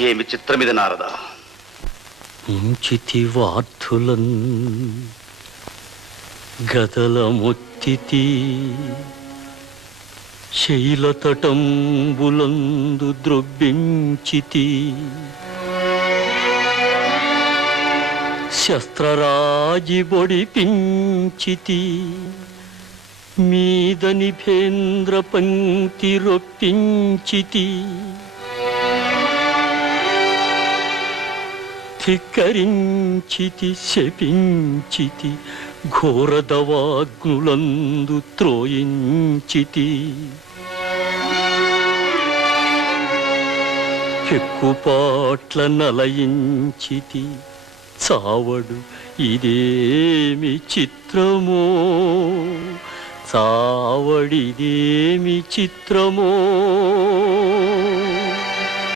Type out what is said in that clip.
ఏమి చిత్రమిది నారద? ఇంచితి వార్థులన్ గదల శైలతటంబులందు ద్రొబ్బించితి. శస్త్రరాజి బొడిపించితి. మీద నిభేంద్ర పంక్తి రొప్పించితి. ధిక్కరించితి శపించితి ఘోరదవాగ్నులందు త్రోయించితి. చెక్కుపాట్ల నలయించితి చావడు ఇదేమి చిత్రమో? చావడిదేమి చిత్రమో?